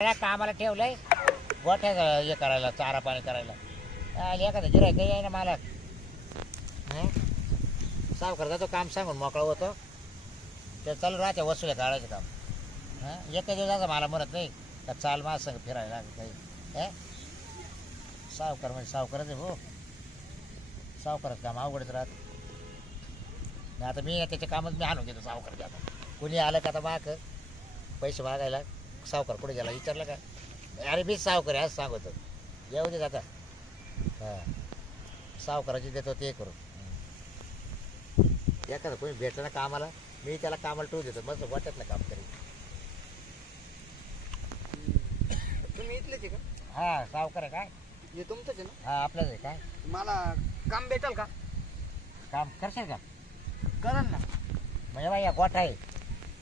त्या कामाला ठेवलंय गोठ्या हे करायला चारा पाणी करायला. एखादा गिरायक काही आहे ना मला सावकार जातो काम सांगून मोकळा होतो ते चालू राहते वसुल्या काढायचं काम. एका दिवसाचा मला म्हणत नाही का चाल माझं संग फिरायला काही. सावकार म्हणजे सावकारच आहे हो. सावकारच काम अवघडच राहत. आता मी त्याच्या कामच मी आणून घेतो सावकार. आता कोणी आलं का आता माग पैसे मागायला सावकार कुठे गेला विचारलं का. अरे मीच सावकार आहे असं सांगतो. येऊ दे आता सावकाराची देतो ते करू. एखादं कोणी भेटलं ना कामाला मी त्याला कामाला ठेवू देतो मस्त वाटतलं काम करेल. तुम्ही इथलेच आहे का? हा सावकार आहे काय. हे तुमचंच आहे ना? हा आपलंच आहे काय. मला काम भेटेल का? काम करशील का. करण ना. म्हणजे बाई या गोठा आहे.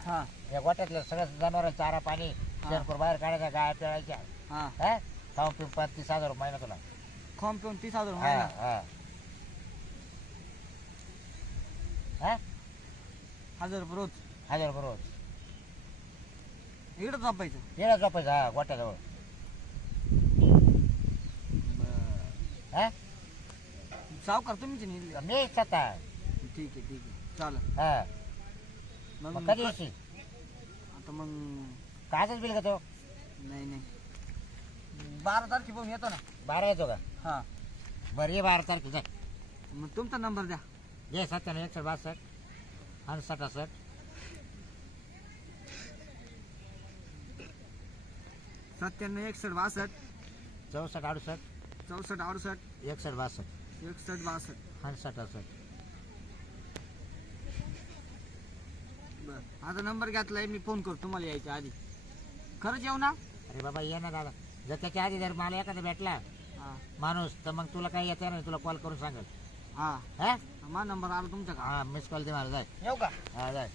हां या गोठ्यातलं सगळं जनावर चारा पाणी शेणखोर बाहेर काढायचा गाय पिळायच्या. हां खाऊन पिऊन 35,000 रुपये महिना तुला. खाऊन पिऊन 30,000 हा महिना. हा हा 1000 रुपये रोज. 1000 रुपये रोज. इकडं झोपायचं. येणं झोपायचं हा गोठ्याजवळ. हा सावकार तुम्हीच नाही. मी स्वतः. ठीक आहे चालेल. हा मग कधी येशील. आता मग कायच बिल का तो. नाही 12 तारखेपासून येतो ना. 12 येतो का. हां बरं ये 12 तारखेचा. मग तुमचा नंबर द्या. ये 97 162 67 97 61 62 64 68 64 68 61 62 61 62. 68 बरं आता नंबर घेतलाय मी फोन करतो तुम्हाला यायच्या आधी. खरंच येऊ ना. अरे बाबा ये ना दादा. जर त्याच्या आधी जर मला एखादा भेटला हां माणूस तर मग तुला काही येतं नाही तुला कॉल करून सांगेल. हां हा माझा नंबर आला तुमच्या का. हा मिस कॉल दे मला. जाय येऊ का. हा जाय.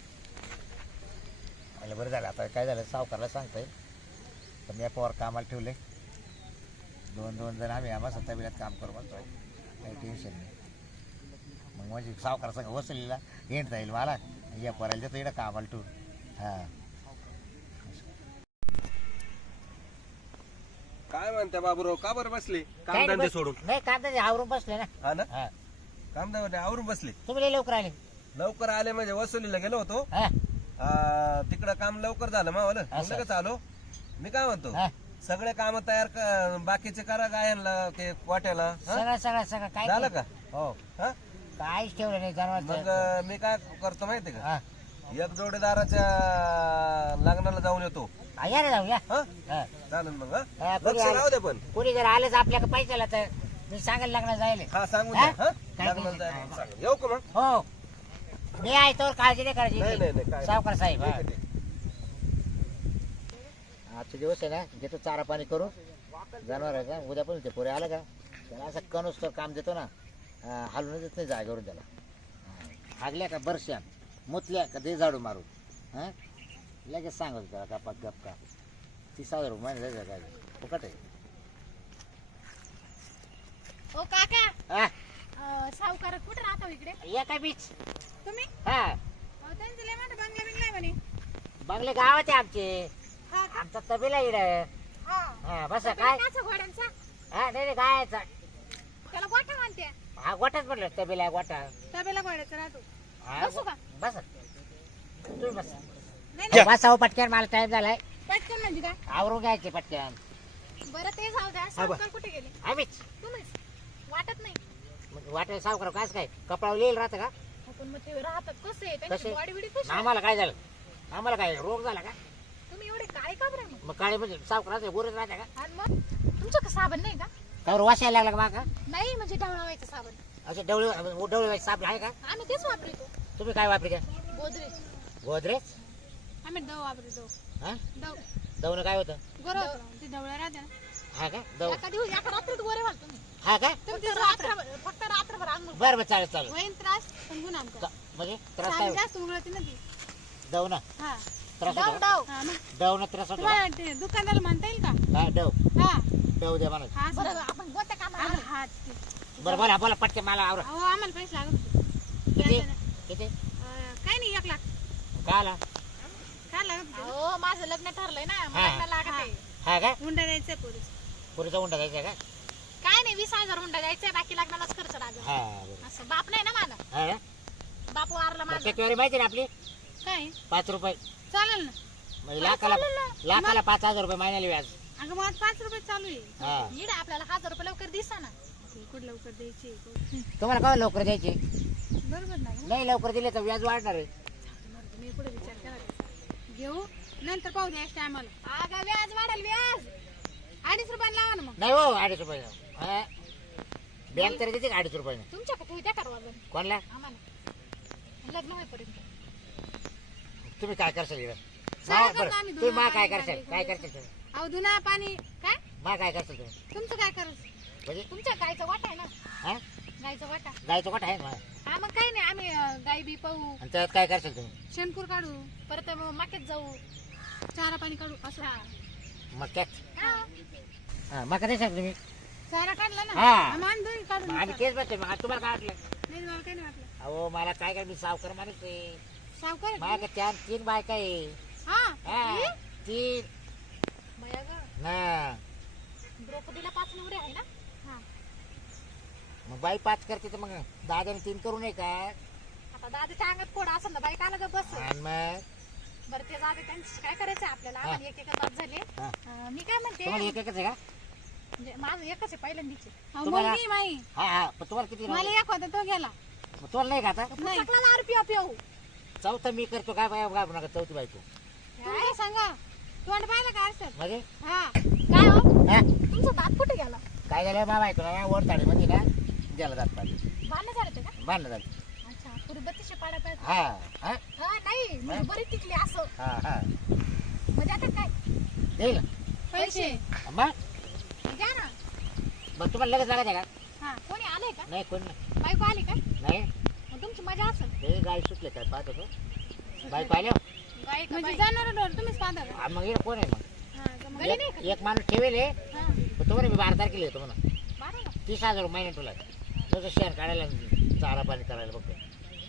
अरे बरं झालं आता काय झालं सावकारला सांगतोय तर मी पवार कामाला ठेवले. 2 जण आम्ही आम्हा सत्ताविल्यात काम करू म्हणतोय. काही टेन्शन नाही. मग म्हणजे सावकार सगळं वसुलीला येणता येईल मला. या पोरायला देतो इकडं कामाला ठेवून. हां काय म्हणते बाबूराव का बरं बसले काही नाही कामधंदे बस- सोडून. नाही कांदा आवरून बसले ना. हा ना हा कामधंदे आवरून बसले. तुम्ही लय लवकर आले. लवकर आले म्हणजे वसुलीला गेलो होतो. हा तिकडं काम लवकर झालं मावलं असं. लगेच आलो. मी काय म्हणतो हा सगळे काम तयार बाकीचे करा गायांना ते वाट्याला हा? सगळं काय झालं का. हो हा काहीच ठेवलं नाही मग जनावर. मी काय करतो माहितीये का हा एक जोडीदाराच्या लग्नाला जाऊन येतो. या ना जाऊ या. हा हा. चालेल मग हा, हा कोणी लक्ष आलं- राहू दे पण. कोणी जर आलंच आपल्याकडे पैशाला तर मी सांगेल लग्न जायला. हा सांगून हा? द्या. हा काय लग्नाला ते- जायला सांगेल. येऊ का मग. हो मी आहे तर काळजी नाही नाही, नाही, करायची. काय सावकार साहेब ठीक आहे, ठीक. आजचे दिवस आहे ना घेतो चारा पाणी करू जनावरांचा. उद्या पण ते पोरे आलं का त्याला असं कणूस तर काम देतो ना. हलवून देत नाही जागेवरून त्याला. हागल्या का बरश्या मुतल्या का दे झाडू मारू. हां लगेच सांगत त्याला गप्पा गप्पा 30,000 रुपये महिना जायचं काय फुकट आहे. ओ काका हा सावकार कुठे राहतो इकडे या काय बीच. तुम्ही. हा त्यांचं लय मोठं बंगला बिंगला आहे म्हणे. बंगले गावात आहे आमचे. हा का. आमचा तबेला इड. हा हा बस तर काय. कोणाचा घोड्यांचा हा नाही गायचा. त्याला गोठा म्हणते. हा गोठाच म्हटलं तबेला गोठा. तबेला घोड्याचा राहतो. हा बसू का? बस तुम्ही बस. नाही बसावं पटक्यान मला टाइम झालाय. पटकन म्हणजे काय. आवरून घ्यायचे पटक्यान. बरं ते जाऊ द्या. सावकार कुठे गेले. आम्हीच तुम्हीच. वाटत नाही. वाटेल सावकार कास काय कपडा लिहिलं राहतं का. आपण मग ते राहतात कसे त्यांची कसे? बॉडी बिडी कशी. आम्हाला काय झालं. आम्हाला काय रोग झाला का. तुम्ही एवढे काळे का बरं मग. मग काळे म्हणजे सावकार गोरेच राहते का. आणि मग तुमचं का साबण नाही का. त्यावर वाशायला लागला का माका. नाही म्हणजे ढवळावायचं साबण. असे डवळे साबण आहे का. आम्ही तेच वापरतो. तुम्ही काय वापरी गोदरेज. गोदरेज. आम्ही दव वापरतो. हा दव दवनं काय होतं. गोरं ते ढवळ्या राहते ना. हा का दव. एका दिवस एका रात्रीत गोरे घाल तुम्ही. हा का तुम्ही फक्त रात्रभर अंघोळ. बरं बरं चालेल चालेल. होईन त्रास पण गुन्हा आमचा. म्हणजे त्रास आम्ही काय जास्त उघडते ना ती. दव ना हा त्रास डाव होतो का? डाव. हा, मग दव ना त्रास होतो का? तुम्हाला ते दुकानदार म्हणता येईल का. हा डव हा डव द्या मला. हा बरं आपण गोट्या कामाला. हा ते. बरं बोला बोला पटके मला आवरा. अहो आम्हाला पैसे लागत होते. किती द्यायचं ना. किती काय नाही 1 लाख. काय आला. काय लागत होते. हो माझं लग्न ठरलंय ना. हा. मला लग्न लागत आहे. हा का हुंडा द्यायचंय पोरीच. पुरीचा उंडा द्यायचा का काय नाही 20,000 हुंडा द्यायचंय, बाकी लग्नालाच खर्च लागेल. हा बरोबर. असं बाप नाही ना माझा, हा का? बाप वारला माझा. टक्केवारी माहिती ना आपली काय 5 रुपये चालेल ना. म्हणजे लाखाला चालेल ना. 5,000 रुपये महिन्याला व्याज अगं मग 5 रुपये चालू हा. आहे. इकडे आपल्याला 1,000 रुपये लवकर दिसा ना. कुठं लवकर द्यायची तुम्हाला काय लवकर द्यायचे बरोबर ना गं? नाही लवकर दिले तर व्याज वाढणार आहे मी पुढे विचार करायचा. घेऊ नंतर पाहू द्या टायमाला. अगं व्याज वाढेल व्याज. 2.5 रुपयाला लावा ना मग. नाही हो 2.5 रुपये हा. बँक तरी देते का 2.5 रुपयाने तुमच्याकडे द्या का वजन कोणला आम्हाला लग्न होईपर्यंत. तुम्ही काय करशाल इकडं? सगळं बरं, करतो आम्ही, तुम्ही धुणं, मा काय पाणी, करशाल भांडी, काय कपडे. करशाल तुम्ही अहो धुना पाणी काय मा काय करशाल तुम्ही तुमचं काय करायचं? म्हणजे तुमच्या गायचा वाटा आहे ना, हा गायचा वाटा. गायचं कोट आहे ना हा मग काही नाही, आम्ही गाई बी पाहू, आणि त्यात काय करशाल तुम्ही शेणकूर काढू, परत मग माकेत जाऊ, चारा पाणी काढू असं. मग त्यात हा. हा मग काय सांग तुम्ही चारा काढला ना हा. आम्ही आणून काढून. मग आम्ही तेच बघते मग तुम्हाला काय वाटलं नाही मला काही नाही वाटलं. अहो मला काय काय मी सावकार माणूस आहे सावकार आहे माझ्या तुम्ही? 3 बायका आहे हा हा 3 बया गं, ना द्रौपदीला 5 नवरे आहे ना. हा मग बाई 5 करते तर मग दादाने 3 करू नये का आता दादाच्या अंगात कोड असेल ना, बाई काला गं बस. आणि मग बरं ते दादा त्यांचं काय करायचं आपल्याला, हा. आम्हाला एक बाद झाले. हा. मी काय म्हणते, तुम्हाला एक एकच आहे का म्हणजे माझं एकच आहे पहिल्यांदीचे. तुम्हाला- मुलगी माई हा हा पण तुम्हाला किती राहिले? मला एक होता तो गेला. मग तुम्हाला नाही का आता नाही. दारू पिऊ पिऊ. चौथा मी करतो काय बाय काय नका चौथी बायको काय सांगा, तोंड पाहिलं का असं? म्हणजे हा काय हो, हा? तुमचा दात कुठे गेला? काय झालं मा बायको ना वर ताडीमध्ये ना गेला जात पाहिजे भांडण झालं होतं का? बांधलं जात अच्छा पुरी 32 पाडा पाहिजे. हा हा हा नाही मी बरी टिकली असं. हा हा म्हणजे आता काय देईल पैसे मग द्या ना. मग तुम्हाला लगेच लागायचं का हा कोणी आलंय का? नाही कोण नाही बायको आली का? नाही मग तुमची मजा असेल. ते गाय सुटले काय पाहत होतो बायको आल्या म्हणजे जाणार डोर तुम्हीच पाहता का? मग इकडे कोण आहे मग गडी नाही का? एक माणूस ठेवेल आहे हा पण तुम्हाला मी 12 तारखेला येतो म्हणा मारा ना. 30,000 महिने तुला तसं शेण काढायला चारा पाणी करायला बघतो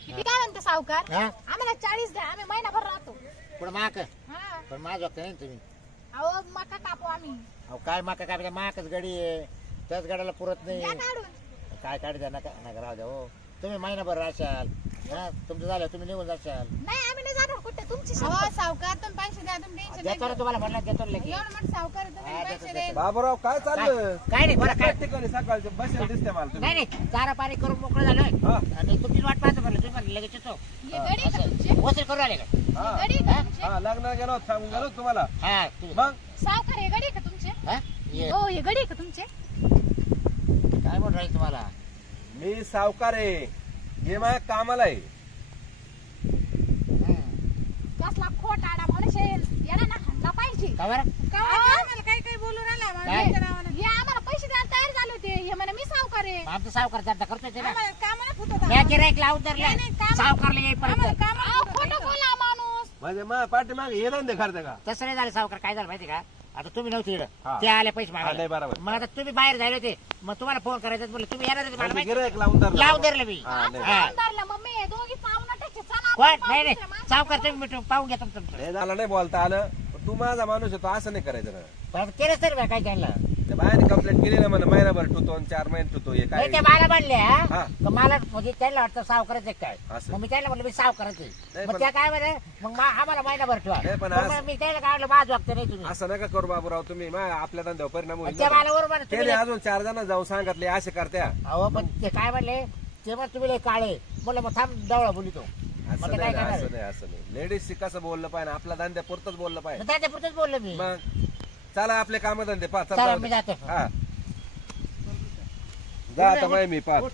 किती काय म्हणते सावकार? हा आम्हाला 40 द्या, आम्ही महिनाभर राहतो. पुढं माक हा पण माझं वक्त नाही तुम्ही अहो मका कापू आम्ही. अहो काय माका काय माकच गाडी आहे त्याच गाड्याला पुरत नाही द्या काढून. काय काढ द्या नका नका राहू द्या हो तुम्ही महिनाभर राहशाल हा तुमचं झालं तुम्ही निघून जाशाल नाही आम्ही नाही जाणार कुठे. तुमची सावकार तुम्ही पैसे द्या, तुम्ही टेन्शन देतो ना तुम्हाला म्हणलं देतो ना लगेच एवढं मोठं सावकार आहे, तुम्ही हा, पैसे देतो, द्या. देतो. बाबूराव काय चाललं काय नाही बोला काय ठिकाणी सकाळचे बसेल दिसते मला तुम्ही. नाही नाही चारा पाणी करून मोकळं झालोय हा. आणि तुमचीच वाट पाहतो म्हणलं तुम्ही म्हणलं लगेच येतो हे गडी का तुमचे? वसूल करू आले का हा. गडी का तुमचे? हा लग्न गेलो सांगून गेलो तुम्हाला हा तुम्ही मग सावकार हे गडी का तुमचे? हा? ये. हो हे गडी का तुमचे? काय म्हणून राहील तुम्हाला मी सावकार आहे हे माझ्या कामाला आहे हं. कसला खोटाडा माणूस आहे. याला ना हाणला पाहिजे. का बरं आम्हाला काही काही बोलू राहिला काय? हे आम्हाला पैसे द्यायला तयार झाले होते. हे म्हणे मी सावकार आहे. आमचं सावकार चर्चा करतोय ते ना आम्हाला कामाला फुटत या गिऱ्हाईक लावून धरलं नाही, काम- सावकारला येईपर्यंत अहो, खोटं बोला माणूस. म्हणजे मग पाठीमागे हे धंदे करते का तसं नाही झालं सावकार काय झालं माहिती का आता तुम्ही नव्हते हा. इकडं ते आले पैसे हा, नाही, मागायला बरोबर. मग आता तुम्ही बाहेर झाले होते मग तुम्हाला फोन करायचा बोलले तुम्ही येणार होते मला म्हणजे माहिती गिऱ्हाईक लावून धरलं. लावून धरलं मी हा, नाही. हा. धरलं मम्मी हे दोघी चावनाट्याचे. चला आपण कोण पाहू नाही नाही दुसऱ्या माणसाला. सावकार तुम्ही मिटून पाहून घ्या तुमचं नाही झालं नाही बोलता आलं पण तू माझा माणूस आहे तो असं नाही करायचं ना पण केलंच तरी बा, काय त्यांना त्या बायाने कंप्लेंट केली ना मला महिनाभर ठुतो 4 महिने ठुतो हे काय नाही ते मला म्हणले हा. हा तर मला म्हणजे त्यांना वाटतं सावकारच आहे काय असं. मग मी त्याला म्हटलं मी सावकारच आहे नाही, मग पण- त्या काय म्हणे मग आम्हाला महिनाभर ठेवा नाही, पण मग असं- मी त्याला काय म्हटलं माझं वागतं नाही तुम्ही असं नका करू बाबूराव तुम्ही आपल्या धंद्यावर परिणाम होईल त्या ना. मला बरोबर ते तुम्ही अजून 4 जण जाऊन सांगितले असे करत्या अहो पण ते काय म्हणले ते मग तुम्ही लय काळे म्हणलं मग थांब दवळा बोलितो असं मग नाही काय ना, करणार? असं नाही असं नाही लेडीजशी कसं बोललं पाहिजे आपल्या धंद्यापुरतच बोललं पाहिजे मग त्याच्यापुरतच बोललो मी मग चला आपले काम धंदे पा चला, मी जातो. हा जा आता बाई मी पाहत